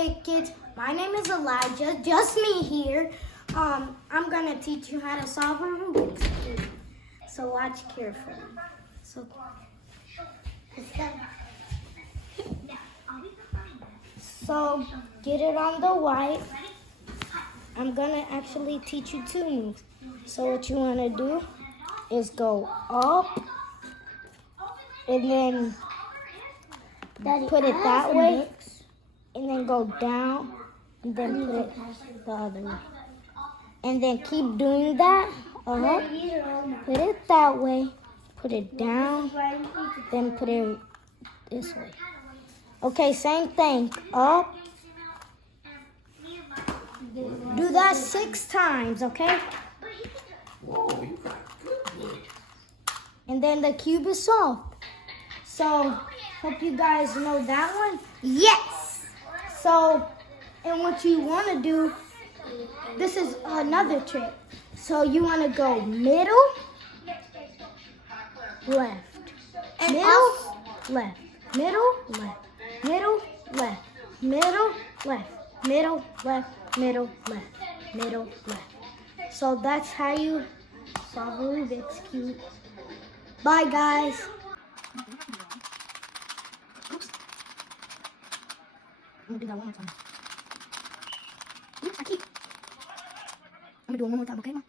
Hey kids, my name is Elijah, just me here. I'm gonna teach you how to solve a Rubik's Cube. So watch carefully. So get it on the white. I'm gonna actually teach you two moves. So what you wanna do is go up and then put it that way. And then go down, and then put it the other way. And then keep doing that. Put it that way, put it down, then put it this way. Okay, same thing. Up. Do that 6 times, okay? And then the cube is solved. So, hope you guys know that one. Yes! So, and what you want to do, this is another trick. So you want to go middle, left, middle, left, middle, left, middle, left, middle, left, middle, left, middle, left, middle, left. So that's how you solve a Rubik's Cube. Bye, guys. I'm gonna do that one more time. Oops, I keep. I'm gonna do it one more time, okay, Mom?